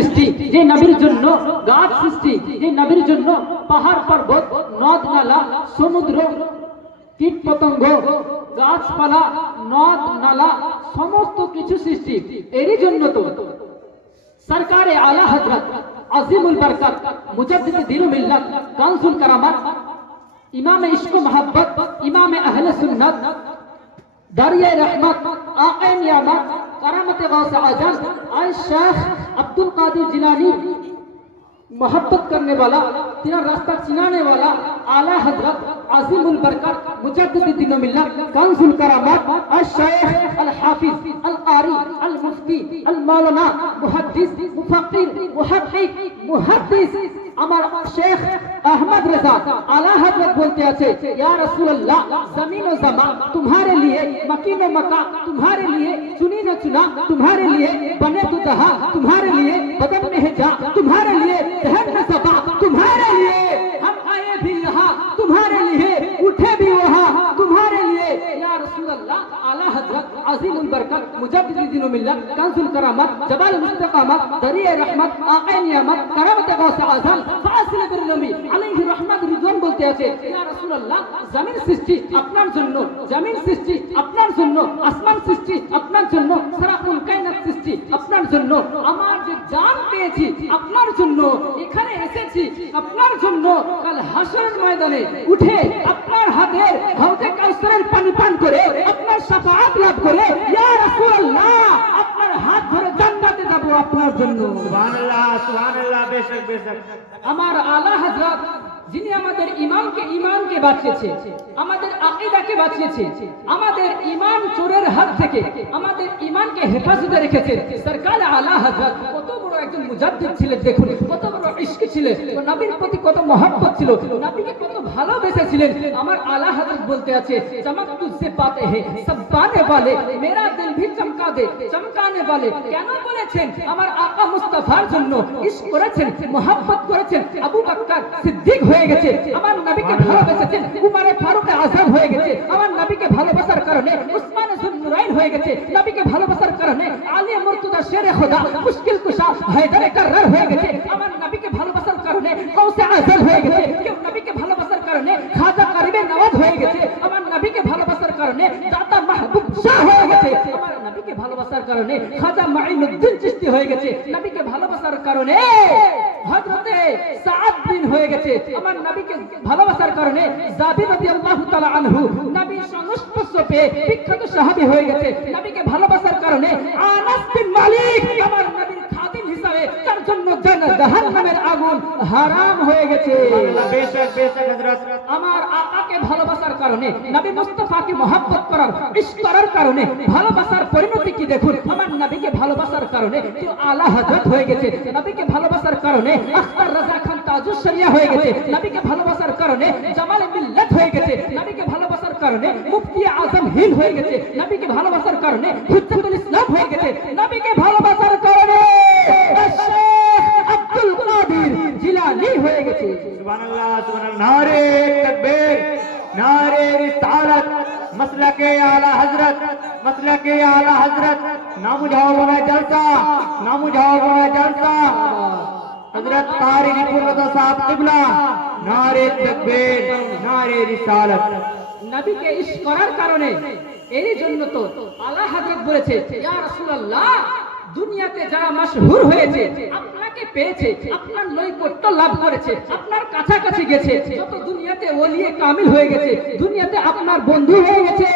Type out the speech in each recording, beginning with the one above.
সৃষ্টি, যে নবীর জন্য গাছ সৃষ্টি, যে নবীর জন্য পাহাড় পর্বত, নদ নালা, সমুদ্র, কীট পতঙ্গ, গাছপালা, নদ নালা সমস্ত কিছু সৃষ্টি। এরই জন্য তো সরকারে আলা হযরত আজিমুল বরকত মুজাদ্দিদ দ্বীন মিল্লাত কানজুল কারামাত ইমাম ইশক মোহাব্বত ইমাম আহলে সুন্নাত দারিয়ে রহমত আকায়ে নিয়ামত करामत गौस आजम आज शेख अब्दुल कादिर जिलानी मोहब्बत करने वाला, तेरा रास्ता चिनाने वाला आला हजरत आज़िमुल बरकत मुजद्दिद दीन मिल्लत कांजुल करामात आज शेख अल हाफिज अल कारी अल मुफ्ती अल मौलाना मुहद्दिस मुफक्किर मुहद्दिस मुहद्दिस আমার শেখ अहमद रजा आला हजरत बोलते आछे या रसूल अल्लाह जमीन और ज़मान तुम्हारे लिए, मकीन और मका तुम्हारे लिए, चुनी न चुना तुम्हारे लिए, बने तो दहा तुम्हारे लिए, बदन में है जा तुम्हारे लिए, जहन में सबा तुम्हारे लिए, हम आए भी यहाँ तुम्हारे लिए, उठे भी वहाँ तुम्हारे लिए या रसूल अल्लाह। आला हजरत अज़ीमुल बरकत मुजद्दिद दीन मिल्लत कांजुल करामत जबाल मुस्तकामत दरिए रहमत आकाए नियामत करामत गौस आज़म ফাসিল বিন নবী আলাইহি রহমাত রিদওয়ান বলতে আছে ইয়া রাসূলুল্লাহ জমিন সৃষ্টি আপনার জন্য, জমিন সৃষ্টি আপনার জন্য, আসমান সৃষ্টি আপনার জন্য, সারা কুল কায়নাত সৃষ্টি আপনার জন্য, আমার যে জান পেয়েছি আপনার জন্য, এখানে এসেছি আপনার জন্য, কাল হাশরের ময়দানে উঠে আপনার হাতের হাউজে কাউসারের পানি পান করে আপনার শাফাআত লাভ করে ইয়া রাসূলুল্লাহ আপনার হাত ধরে জান্নাতে যাব আপনার জন্য। সুবহানাল্লাহ সুবহানাল্লাহ, বেশক বেশক। আমার আলা হযরত যিনি আমাদের ঈমানকে বাঁচিয়েছে, আমাদের আকীদাকে বাঁচিয়েছে, আমাদের ঈমান চোরের হাত থেকে আমাদের ঈমানকে হেফাজতে রেখেছে, সরকার আলা হযরত কত বড় একজন মুজাদ্দিদ ছিলেন। দেখুন কত বড় ইশক ছিল, নবীর প্রতি কত মহব্বত ছিল, নবীকে কত ভালোবেসেছিলেন। আমার আলা হযরত বলতে আছে চমক তুঝসে পাতে হে সব পানে वाले, मेरा दिल भी चमका दे চমকানে वाले। কেন বলেছেন? আমার আকা মুস্তাফার জন্য ইশক করেছেন, মহব্বত করেছেন, আবু বকর সিদ্দিক হয়ে গেছে, আমার নবীকে ভালোবেসেছেন, উমরে ফারুক আযম হয়ে গেছে, আমার নবীকে ভালোবাসার কারণে উসমান যুন্নুরাইন হয়ে গেছে, নবীকে ভালোবাসার কারণে আলী মুর্তজা শেরে খোদা মুশকিল কুশা হায়দারে কাররার হয়ে গেছে, আমার নবীকে ভালোবাসার কারণে গৌসে আজম হয়ে গেছে, কেউ নবীকে ভালোবাসার কারণে খাজা কারিমে নওয়াজ হয়ে গেছে, আমার নবীকে ভালোবাসার কারণে দাতা মাহবুব শাহ হয়ে গেছে, আমার নবীকে ভালোবাসার কারণে খাজা মাইনুদ্দিন চিশতি হয়ে গেছে, নবীকে ভালোবাসার কারণে হযরতে সাদ বিন হয়ে গেছে, আমার নবীকে ভালোবাসার কারণে জাবির রাদিয়াল্লাহু তাআলা আনহু নবী সংস্পর্শ পেয়ে বিখ্যাত সাহাবী হয়ে গেছে, নবীকে ভালোবাসার কারণে আনাস বিন মালিক আমার নবীর খাদিম হিসাবে তার জন্য জাহান্নামের আগুন হারাম হয়ে গেছে। বেশক বেশক হযরত। আমার আকাকে ভালোবাসার কারণে, নবী মুস্তাফাকে মহব্বত করার ইশক করার কারণে ভালোবাসার পরিণতি কি দেখুন। আমার নবীকে ভালোবাসার কারণে কেউ আলা হযরত হয়ে গেছে, নবীকে ভালোবাসার কারণে আখতার রাজা খান তাজুস শরিয়া হয়ে গেছে, নবীকে ভালোবাসার কারণে জামাল মিল্লাত হয়ে গেছে, নবীকে ভালোবাসার কারণে মুফতি আজম হিন্দ হয়ে গেছে, নবীকে ভালোবাসার কারণে হুজ্জাতুল ইসলাম হয়ে গেছে, নবীকে ভালোবাসার কারণে শেখ আব্দুল কাদির জিলানী হয়ে গেছে। সুবহানাল্লাহ সুবহানাল্লাহ, নারে তাকবীর, নারে রিসালাত, मसलके आला हजरत, मसलके आला हजरत, नामुझावना जलसा, नामुझावना जलसा, हजरत कारी रिपुरदा साहब किबला, नारे तकबीर, नारे रिसालत। নবীকে ইশক করার কারণে এরই জন্য তো আলা হযরত বলেছে ইয়া রাসূলুল্লাহ দুনিয়াতে যারা মাশহুর হয়েছে, আপনাকে পেয়েছে, আপনার নৈকট্য লাভ করেছে, আপনার কাছাকাছি গেছে, যত দুনিয়াতে ওলিয়ে কামিল হয়ে গেছে, দুনিয়াতে আপনার বন্ধু হয়ে গেছে,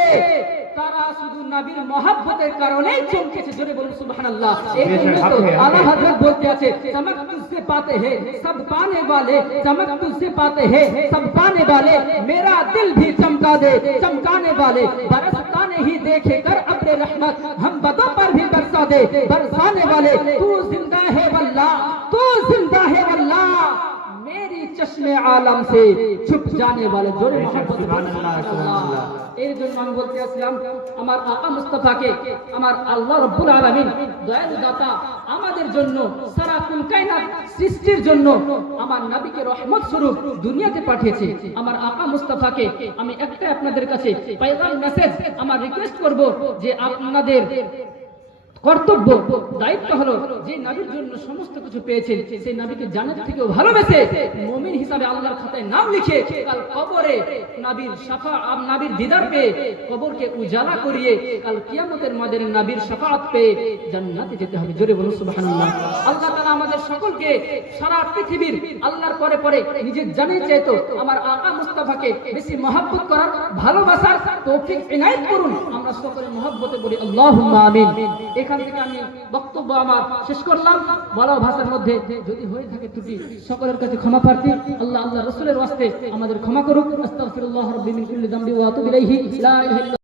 তারা শুধু নবীর মহব্বতের কারণেই চমকেছে। জোরে বলুন সুবহানাল্লাহ। এই জন্য তো আলা হযরত বলতে আছে চমক তুঝসে পাতে হে সব পানে वाले, चमक तुझसे पाते हैं सब पाने वाले, मेरा दिल भी चमका दे चमकाने वाले, बरसता नहीं देखे कर अपने रहमत, हम बदों पर भी बरसा दे बरसाने वाले, तू जिंदा है वल्लाह, तू जिंदा है वल्लाह, मेरी चश्मे आलम से छुप जाने वाले। जोरे मोहब्बत सुबहानाल्लाह सुबहानाल्लाह। এর জন্য আমি বলতে আসলাম আমার আকা মুস্তাফাকে আমার আল্লাহ রাব্বুল আলামিন দয়ালু দাতা আমাদের জন্য সারা কুল কায়নাত সৃষ্টির জন্য আমার নবীকে রহমত স্বরূপ দুনিয়াতে পাঠিয়েছে। আমার আকা মুস্তাফাকে আমি একটা আপনাদের কাছে পয়গাম মেসেজ আমার রিকোয়েস্ট করব যে আপনাদের কর্তব্য দায়িত্ব হলো যে নবীর জন্য সমস্ত কিছু পেয়েছেন সেই নবীকে জান্নাত থেকেও ভালোবেসে মুমিন হিসাবে আল্লাহর খাতায় নাম লিখে কাল কবরে নবীর শাফাআত নবীর দিদার পেয়ে কবরকে উজালা করিয়ে কাল কিয়ামতের মাঠে নবীর শাফাআত পেয়ে জান্নাতে যেতে হবে। জোরে বলুন সুবহানাল্লাহ। আল্লাহ তাআলা আমাদের সকলকে সারা পৃথিবীর আল্লাহর পরে পরে নিজের জানের চাইতো আমার আকা মুস্তাফাকে বেশি মহব্বত করার ভালোবাসার তৌফিক ইনায়েত করুন। আমরা সকলে মহব্বতে বলি আল্লাহুম্মা আমিন। এখান থেকে আমি বক্তব্য আমার শেষ করলাম বলা ভাষার মধ্যে, যদি হয়ে থাকে ত্রুটি সকলের কাছে ক্ষমা প্রার্থী। আল্লাহ রাসূলের ওয়াস্তে আমাদের ক্ষমা করুক। আস্তাগফিরুল্লাহ রাব্বি মিন কুল্লি যামবি ওয়া আতুবু ইলাইহি। লা ইলাহা ইল্লা